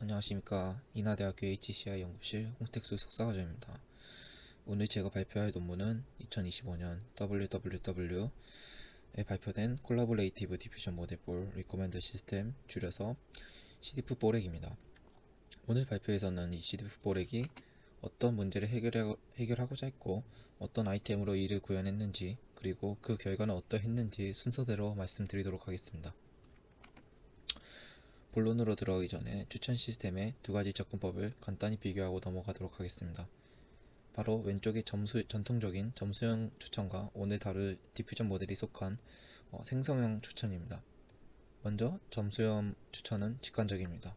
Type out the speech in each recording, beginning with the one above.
안녕하십니까. 인하대학교 HCI 연구실 홍택수 석사과정입니다. 오늘 제가 발표할 논문은 2025년 WWW에 발표된 콜라보레이티브 디퓨전 모델 볼 리코멘더 시스템, 줄여서 CDF 보렉입니다. 오늘 발표에서는 이 CDF 보렉이 어떤 문제를 해결하고자 했고 어떤 아이템으로 이를 구현했는지, 그리고 그 결과는 어떠했는지 순서대로 말씀드리도록 하겠습니다. 본론으로 들어가기 전에 추천 시스템의 두 가지 접근법을 간단히 비교하고 넘어가도록 하겠습니다. 바로 왼쪽의 전통적인 점수형 추천과 오늘 다룰 디퓨전 모델이 속한 생성형 추천입니다. 먼저 점수형 추천은 직관적입니다.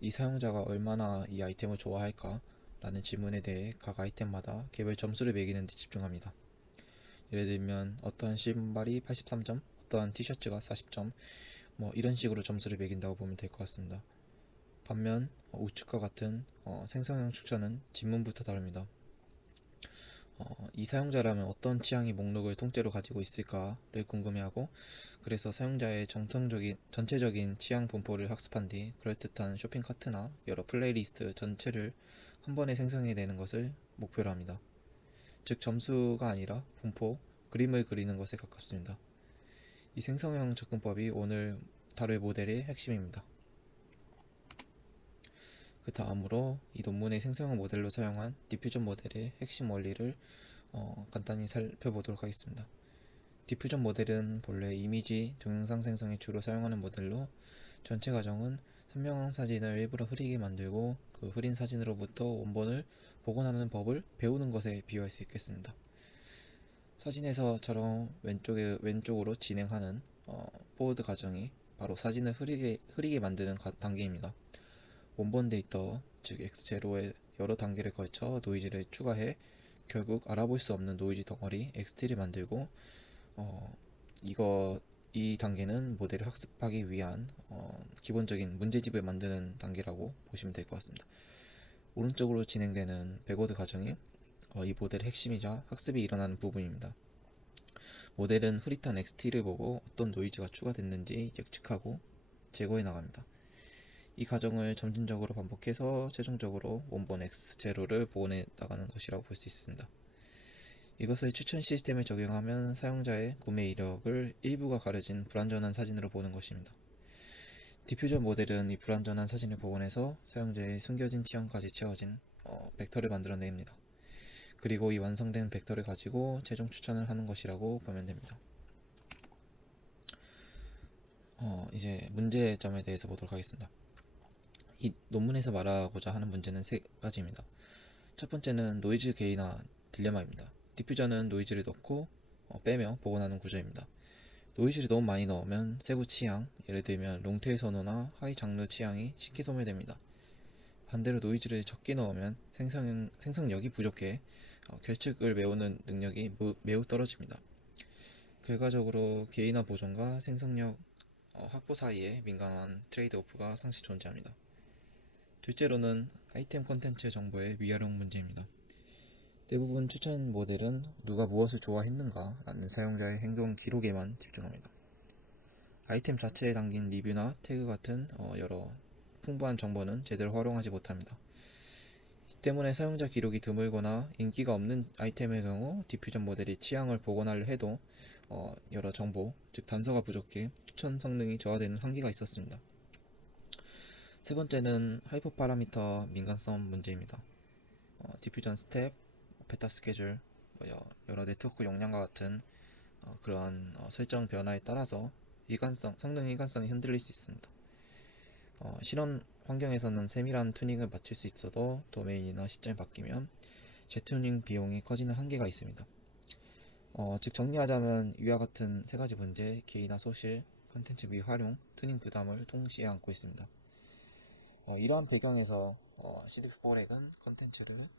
이 사용자가 얼마나 이 아이템을 좋아할까? 라는 질문에 대해 각 아이템마다 개별 점수를 매기는 데 집중합니다. 예를 들면 어떠한 신발이 83점, 어떠한 티셔츠가 40점, 이런 식으로 점수를 매긴다고 보면 될 것 같습니다. 반면 우측과 같은 생성형 추천은 질문부터 다릅니다. 이 사용자라면 어떤 취향의 목록을 통째로 가지고 있을까를 궁금해하고, 그래서 사용자의 전체적인 취향 분포를 학습한 뒤 그럴듯한 쇼핑 카트나 여러 플레이리스트 전체를 한 번에 생성해내는 것을 목표로 합니다. 즉 점수가 아니라 분포, 그림을 그리는 것에 가깝습니다. 이 생성형 접근법이 오늘 다룰 모델의 핵심입니다. 그 다음으로 이 논문의 생성형 모델로 사용한 디퓨전 모델의 핵심 원리를 간단히 살펴보도록 하겠습니다. 디퓨전 모델은 본래 이미지, 동영상 생성에 주로 사용하는 모델로, 전체 과정은 선명한 사진을 일부러 흐리게 만들고 그 흐린 사진으로부터 원본을 복원하는 법을 배우는 것에 비유할 수 있겠습니다. 사진에서처럼 왼쪽으로 진행하는 포워드 과정이 바로 사진을 흐리게 만드는 단계입니다. 원본 데이터, 즉 X0의 여러 단계를 거쳐 노이즈를 추가해 결국 알아볼 수 없는 노이즈 덩어리 XT를 만들고, 이 단계는 모델을 학습하기 위한 기본적인 문제집을 만드는 단계라고 보시면 될 것 같습니다. 오른쪽으로 진행되는 백워드 과정이 이 모델의 핵심이자 학습이 일어나는 부분입니다. 모델은 흐릿한 XT를 보고 어떤 노이즈가 추가됐는지 예측하고 제거해 나갑니다. 이 과정을 점진적으로 반복해서 최종적으로 원본 X0를 복원해 나가는 것이라고 볼 수 있습니다. 이것을 추천 시스템에 적용하면 사용자의 구매 이력을 일부가 가려진 불완전한 사진으로 보는 것입니다. 디퓨전 모델은 이 불완전한 사진을 복원해서 사용자의 숨겨진 취향까지 채워진 벡터를 만들어냅니다. 그리고 이 완성된 벡터를 가지고 최종 추천을 하는 것이라고 보면 됩니다. 이제 문제점에 대해서 보도록 하겠습니다. 이 논문에서 말하고자 하는 문제는 세 가지입니다. 첫 번째는 노이즈 게인화 딜레마입니다. 디퓨전은 노이즈를 넣고 빼며 복원하는 구조입니다. 노이즈를 너무 많이 넣으면 세부 취향, 예를 들면 롱테일 선호나 하이 장르 취향이 쉽게 소멸됩니다. 반대로 노이즈를 적게 넣으면 생성력이 부족해 결측을 외우는 능력이 매우 떨어집니다. 결과적으로 게인화 보존과 생성력 확보 사이에 민감한 트레이드오프가 상시 존재합니다. 둘째로는 아이템 컨텐츠 정보의 미활용 문제입니다. 대부분 추천 모델은 누가 무엇을 좋아했는가 라는 사용자의 행동 기록에만 집중합니다. 아이템 자체에 담긴 리뷰나 태그 같은 여러 풍부한 정보는 제대로 활용하지 못합니다. 이 때문에 사용자 기록이 드물거나 인기가 없는 아이템의 경우 디퓨전 모델이 취향을 복원하려 해도 여러 정보, 즉 단서가 부족해 추천 성능이 저하되는 한계가 있었습니다. 세 번째는 하이퍼 파라미터 민감성 문제입니다. 디퓨전 스텝, 베타 스케줄, 여러 네트워크 용량과 같은 그러한 설정 변화에 따라서 성능 일관성이 흔들릴 수 있습니다. 실험 환경에서는 세밀한 튜닝을 맞출 수 있어도 도메인이나 시점이 바뀌면 재튜닝 비용이 커지는 한계가 있습니다. 즉 정리하자면 위와 같은 세 가지 문제, 게이나 소실, 컨텐츠 미활용, 튜닝 부담을 동시에 안고 있습니다. 이러한 배경에서 CDF4렉은 컨텐츠를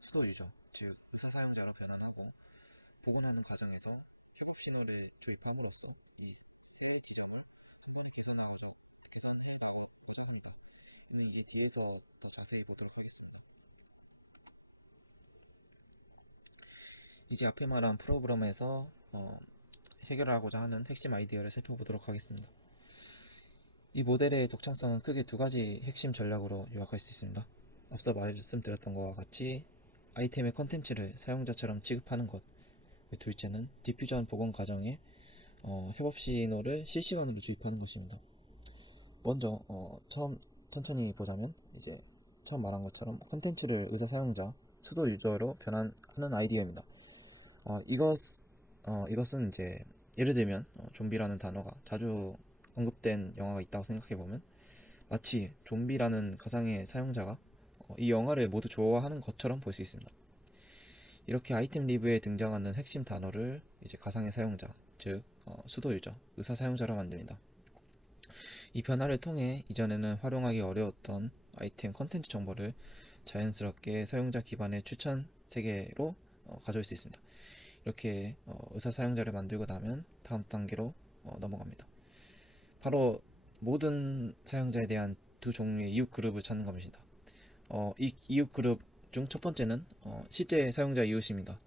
수도 유저, 즉 의사 사용자로 변환하고 복원하는 과정에서 협업 신호를 주입함으로써 이 세 지점을 한 번에 개선해 나가고자 합니다. 이는 이제 뒤에서 더 자세히 보도록 하겠습니다. 이제 앞에 말한 프로그램에서 해결하고자 하는 핵심 아이디어를 살펴보도록 하겠습니다. 이 모델의 독창성은 크게 두 가지 핵심 전략으로 요약할 수 있습니다. 앞서 말씀드렸던 것과 같이 아이템의 컨텐츠를 사용자처럼 취급하는 것, 둘째는 디퓨전 복원 과정에 협업 신호를 실시간으로 주입하는 것입니다. 먼저 처음 천천히 보자면 이제 처음 말한 것처럼 컨텐츠를 의사 사용자, 수도 유저로 변환하는 아이디어입니다. 이것은 이제 예를 들면 좀비라는 단어가 자주 언급된 영화가 있다고 생각해 보면 마치 좀비라는 가상의 사용자가 이 영화를 모두 좋아하는 것처럼 볼 수 있습니다. 이렇게 아이템 리뷰에 등장하는 핵심 단어를 이제 가상의 사용자, 즉 수도 유저, 의사 사용자로 만듭니다. 이 변화를 통해 이전에는 활용하기 어려웠던 아이템 컨텐츠 정보를 자연스럽게 사용자 기반의 추천 세계로 가져올 수 있습니다. 이렇게 의사 사용자를 만들고 나면 다음 단계로 넘어갑니다. 바로 모든 사용자에 대한 두 종류의 이웃 그룹을 찾는 것입니다. 이 이웃 그룹 중 첫 번째는 실제 사용자 이웃입니다.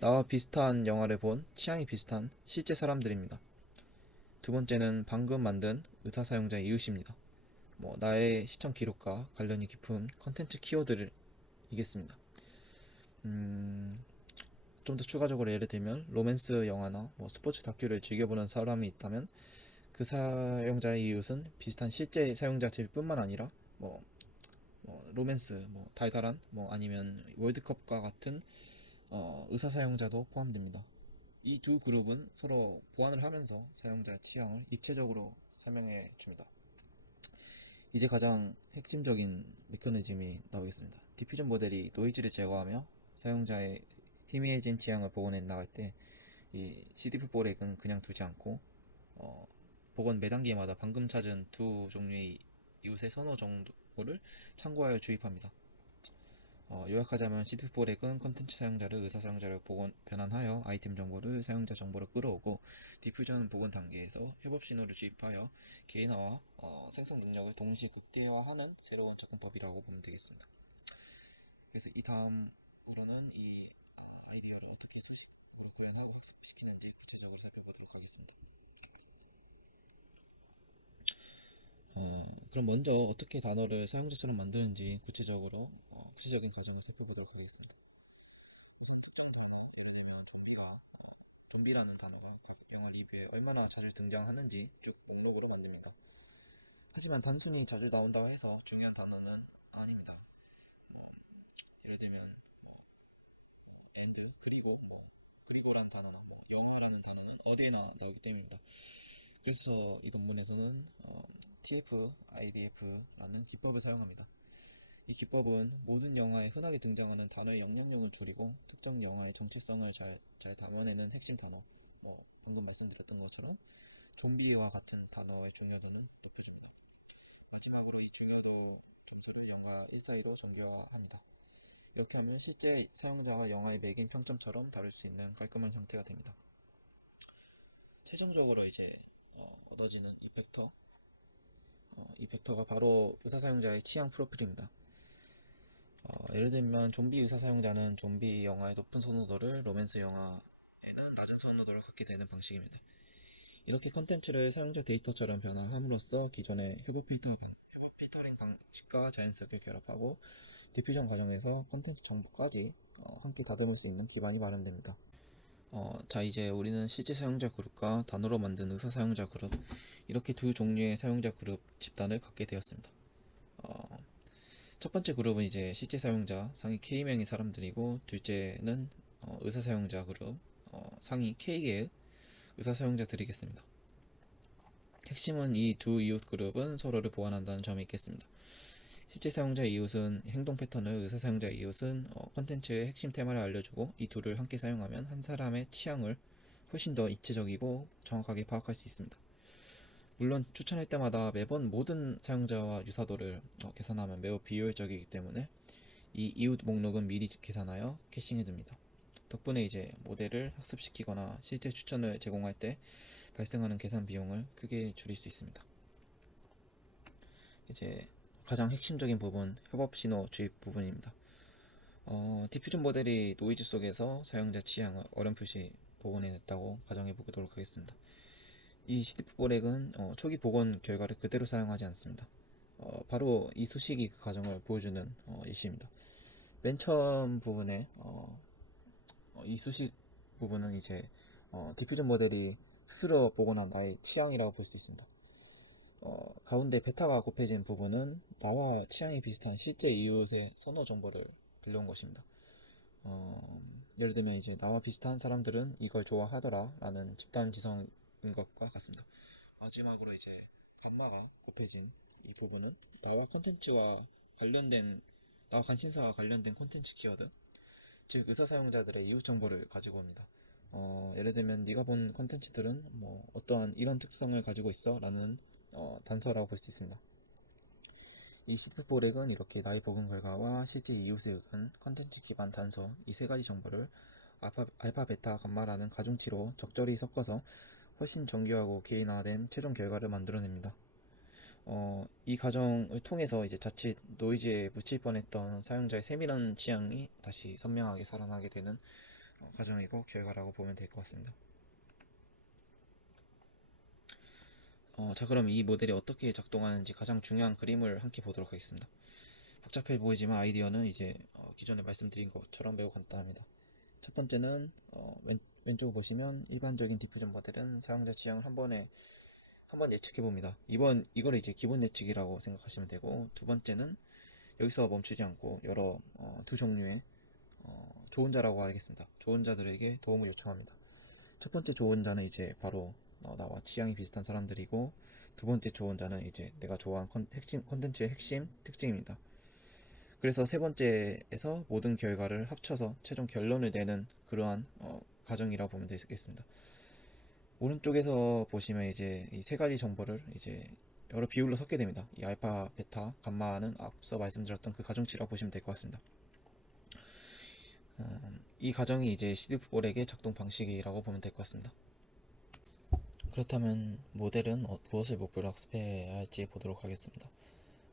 나와 비슷한 영화를 본 취향이 비슷한 실제 사람들입니다. 두 번째는 방금 만든 의사 사용자 이웃입니다. 나의 시청 기록과 관련이 깊은 컨텐츠 키워드를 이겠습니다. 좀 더 추가적으로 예를 들면 로맨스 영화나 스포츠 다큐를 즐겨보는 사람이 있다면 그 사용자의 이웃은 비슷한 실제 사용자일 뿐만 아니라 로맨스, 달달한, 아니면 월드컵과 같은 의사 사용자도 포함됩니다. 이 두 그룹은 서로 보완을 하면서 사용자의 취향을 입체적으로 설명해 줍니다. 이제 가장 핵심적인 메커니즘이 나오겠습니다. 디퓨전 모델이 노이즈를 제거하며 사용자의 희미해진 취향을 복원해 나갈 때 이 CDP 렉은 그냥 두지 않고 복원 매 단계마다 방금 찾은 두 종류의 이웃의 선호 정도를 참고하여 주입합니다. 요약하자면 CDP 렉은 컨텐츠 사용자를 의사 사용자로 변환하여 아이템 정보를 사용자 정보로 끌어오고, 디퓨전 복원 단계에서 협업 신호를 주입하여 개인화와 생성 능력을 동시에 극대화하는 새로운 접근법이라고 보면 되겠습니다. 그래서 이 다음으로는 이 아이디어를 어떻게 수식으로 구현하고 학습시키는지 구체적으로 살펴보도록 하겠습니다. 그럼 먼저 어떻게 단어를 사용자처럼 만드는지 구체적인 과정을 살펴보도록 하겠습니다. 우선 특정 단어, 예를 들면 좀비라는 단어가 각 영화 리뷰에 얼마나 자주 등장하는지 쭉 목록으로 만듭니다. 하지만 단순히 자주 나온다고 해서 중요한 단어는 아닙니다. 예를 들면 and, 그리고라는 단어나 영화라는 단어는 어디에나 나오기 때문입니다. 그래서 이 논문에서는 TF, IDF라는 기법을 사용합니다. 이 기법은 모든 영화에 흔하게 등장하는 단어의 영향력을 줄이고 특정 영화의 정체성을 잘 담아내는 핵심 단어, 방금 말씀드렸던 것처럼 좀비와 같은 단어의 중요도는 높여줍니다. 마지막으로 이 중요도 점수를 0과 1 사이로 정교화합니다. 이렇게 하면 실제 사용자가 영화에 매긴 평점처럼 다룰 수 있는 깔끔한 형태가 됩니다. 최종적으로 이제 얻어지는 이 벡터가 바로 의사 사용자의 취향 프로필입니다. 예를 들면 좀비 의사 사용자는 좀비 영화의 높은 선호도를, 로맨스 영화에는 낮은 선호도를 갖게 되는 방식입니다. 이렇게 컨텐츠를 사용자 데이터처럼 변화함으로써 기존의 협업 필터링 방식과 자연스럽게 결합하고 디퓨전 과정에서 컨텐츠 정보까지 함께 다듬을 수 있는 기반이 마련됩니다. 자, 이제 우리는 실제 사용자 그룹과 단어로 만든 의사 사용자 그룹, 이렇게 두 종류의 사용자 그룹 집단을 갖게 되었습니다. 첫 번째 그룹은 이제 실제 사용자 상위 K명의 사람들이고, 둘째는 의사 사용자 그룹 상위 K개의 의사 사용자들이겠습니다. 핵심은 이 두 이웃 그룹은 서로를 보완한다는 점이 있겠습니다. 실제 사용자의 이웃은 행동 패턴을, 의사 사용자의 이웃은 컨텐츠의 핵심 테마를 알려주고, 이 둘을 함께 사용하면 한 사람의 취향을 훨씬 더 입체적이고 정확하게 파악할 수 있습니다. 물론 추천할 때마다 매번 모든 사용자와 유사도를 계산하면 매우 비효율적이기 때문에 이 이웃 목록은 미리 계산하여 캐싱해둡니다. 덕분에 이제 모델을 학습시키거나 실제 추천을 제공할 때 발생하는 계산 비용을 크게 줄일 수 있습니다. 이제 가장 핵심적인 부분, 협업 신호 주입 부분입니다. 디퓨전 모델이 노이즈 속에서 사용자 취향을 어렴풋이 복원해냈다고 가정해 보도록 하겠습니다. 이 CDF4렉은 초기 복원 결과를 그대로 사용하지 않습니다. 바로 이 수식이 그 과정을 보여주는 예시입니다. 맨 처음 부분에 이 수식 부분은 이제 디퓨전 모델이 스스로 복원한 나의 취향이라고 볼 수 있습니다. 가운데 베타가 곱해진 부분은 나와 취향이 비슷한 실제 이웃의 선호 정보를 빌려온 것입니다. 예를 들면 이제 나와 비슷한 사람들은 이걸 좋아하더라 라는 집단 지성인 것과 같습니다. 마지막으로 이제 감마가 곱해진 이 부분은 나와 관심사와 관련된 콘텐츠 키워드, 즉 의사 사용자들의 이웃 정보를 가지고 옵니다. 예를 들면 네가 본 콘텐츠들은 뭐 어떠한 이런 특성을 가지고 있어 라는 단서라고 볼 수 있습니다. 이 CDF4렉은 이렇게 나의 복원 결과와 실제 이웃의 의견, 컨텐츠 기반 단서 이 세 가지 정보를 알파, 베타, 감마라는 가중치로 적절히 섞어서 훨씬 정교하고 개인화된 최종 결과를 만들어냅니다. 이 과정을 통해서 이제 자칫 노이즈에 묻힐 뻔했던 사용자의 세밀한 취향이 다시 선명하게 살아나게 되는 과정이고 결과라고 보면 될 것 같습니다. 자, 그럼 이 모델이 어떻게 작동하는지 가장 중요한 그림을 함께 보도록 하겠습니다. 복잡해 보이지만 아이디어는 이제 기존에 말씀드린 것처럼 매우 간단합니다. 첫 번째는 왼쪽 보시면 일반적인 디퓨전 모델은 사용자 취향을 한번 예측해 봅니다. 이걸 이제 기본 예측이라고 생각하시면 되고, 두 번째는 여기서 멈추지 않고 여러 두 종류의 조언자라고 하겠습니다. 조언자들에게 도움을 요청합니다. 첫 번째 조언자는 이제 바로 나와 취향이 비슷한 사람들이고, 두 번째 조언자는 이제 내가 좋아하는 콘텐츠의 핵심 특징입니다. 그래서 세 번째에서 모든 결과를 합쳐서 최종 결론을 내는 그러한 과정이라고 보면 되겠습니다. 오른쪽에서 보시면 이제 이 세 가지 정보를 이제 여러 비율로 섞게 됩니다. 이 알파, 베타, 감마는 앞서 말씀드렸던 그 가중치라고 보시면 될 것 같습니다. 이 과정이 이제 CDF4렉의 작동 방식이라고 보면 될 것 같습니다. 그렇다면 모델은 무엇을 목표로 학습해야 할지 보도록 하겠습니다.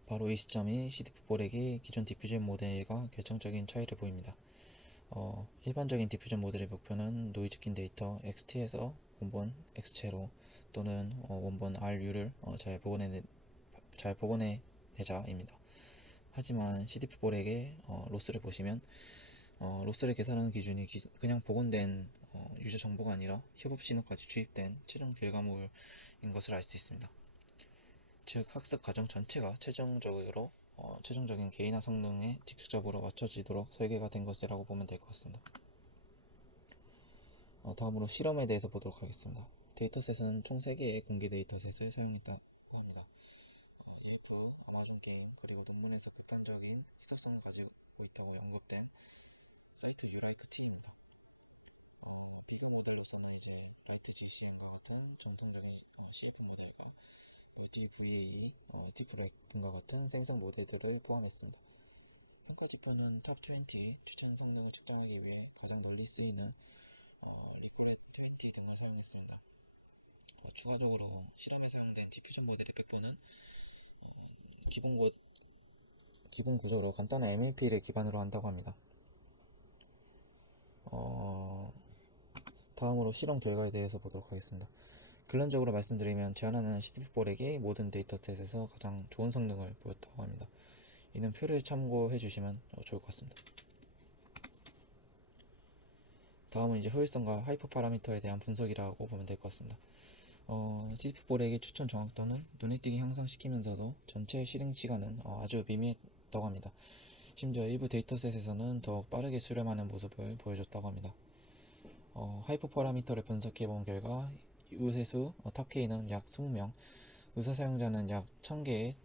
바로 이 시점이 CDF4렉이 기존 디퓨전 모델과 결정적인 차이를 보입니다. 일반적인 디퓨전 모델의 목표는 노이즈 낀 데이터 XT에서 원본 X체로 또는 원본 RU를 잘 복원해내자입니다. 하지만 CDF4렉의 로스를 보시면 로스를 계산하는 기준이 그냥 복원된 유저 정보가 아니라 협업 신호까지 주입된 최종 결과물인 것을 알 수 있습니다. 즉 학습 과정 전체가 최종적인 개인화 성능에 직접적으로 맞춰지도록 설계가 된 것이라고 보면 될 것 같습니다. 다음으로 실험에 대해서 보도록 하겠습니다. 데이터셋은 총 3개의 공개 데이터셋을 사용했다고 합니다. 예프, 아마존 게임, 그리고 논문에서 극단적인 희소성을 가지고 있다고 언급된 사이트 유라이크T입니다. 비교 모델로서는 이제 라이트 GCN과 같은 정통적인 CF 모델과 멀티 VAE, 디프렉 등과 같은 생성 모델들을 포함했습니다. 평가 지표는 탑20 추천 성능을 측정하기 위해 가장 널리 쓰이는 리코렛20 등을 사용했습니다. 추가적으로 실험에 사용된 디퓨전 모델의 백본은 기본 구조로 간단한 MLP를 기반으로 한다고 합니다. 다음으로 실험 결과에 대해서 보도록 하겠습니다. 결론적으로 말씀드리면 제안하는 CDF4렉이 모든 데이터셋에서 가장 좋은 성능을 보였다고 합니다. 이는 표를 참고해 주시면 좋을 것 같습니다. 다음은 이제 효율성과 하이퍼 파라미터에 대한 분석이라고 보면 될 것 같습니다. CDF4렉의 추천 정확도는 눈에 띄게 향상시키면서도 전체 실행 시간은 아주 미미했다고 합니다. 심지어 일부 데이터셋에서는 더욱 빠르게 수렴하는 모습을 보여줬다고 합니다. 하이퍼 파라미터를 분석해 본 결과 이웃의 수 탑K는 약 20명, 의사 사용자는 약 1000개의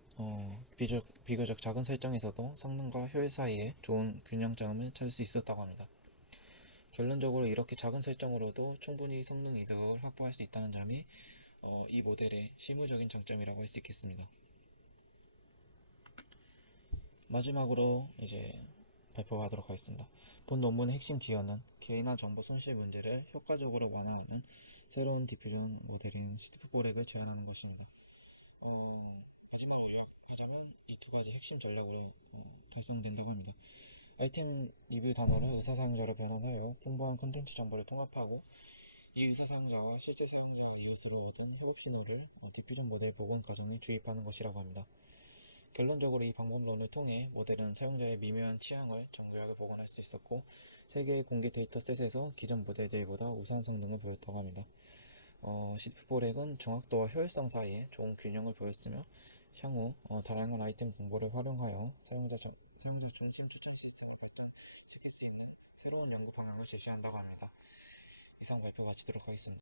비교적 작은 설정에서도 성능과 효율 사이에 좋은 균형점을 찾을 수 있었다고 합니다. 결론적으로 이렇게 작은 설정으로도 충분히 성능 이득을 확보할 수 있다는 점이 이 모델의 실무적인 장점이라고 할 수 있겠습니다. 마지막으로 이제 발표하도록 하겠습니다. 본 논문의 핵심 기여는 개인화 정보 손실 문제를 효과적으로 완화하는 새로운 디퓨전 모델인 CDF4렉을 제안하는 것입니다. 마지막으로 요약하자면 이 두 가지 핵심 전략으로 달성된다고 합니다. 아이템 리뷰 단어를 의사 사용자로 변환하여 풍부한 컨텐츠 정보를 통합하고 이 의사 사용자와 실제 사용자 이웃으로 얻은 협업 신호를 디퓨전 모델 복원 과정에 주입하는 것이라고 합니다. 결론적으로 이 방법론을 통해 모델은 사용자의 미묘한 취향을 정교하게 복원할 수 있었고 3개의 공개 데이터셋에서 기존 모델들보다 우수한 성능을 보였다고 합니다. 시프포렉은 정확도와 효율성 사이에 좋은 균형을 보였으며 향후 다양한 아이템 정보를 활용하여 사용자 중심 추천 시스템을 발전시킬 수 있는 새로운 연구 방향을 제시한다고 합니다. 이상 발표 마치도록 하겠습니다.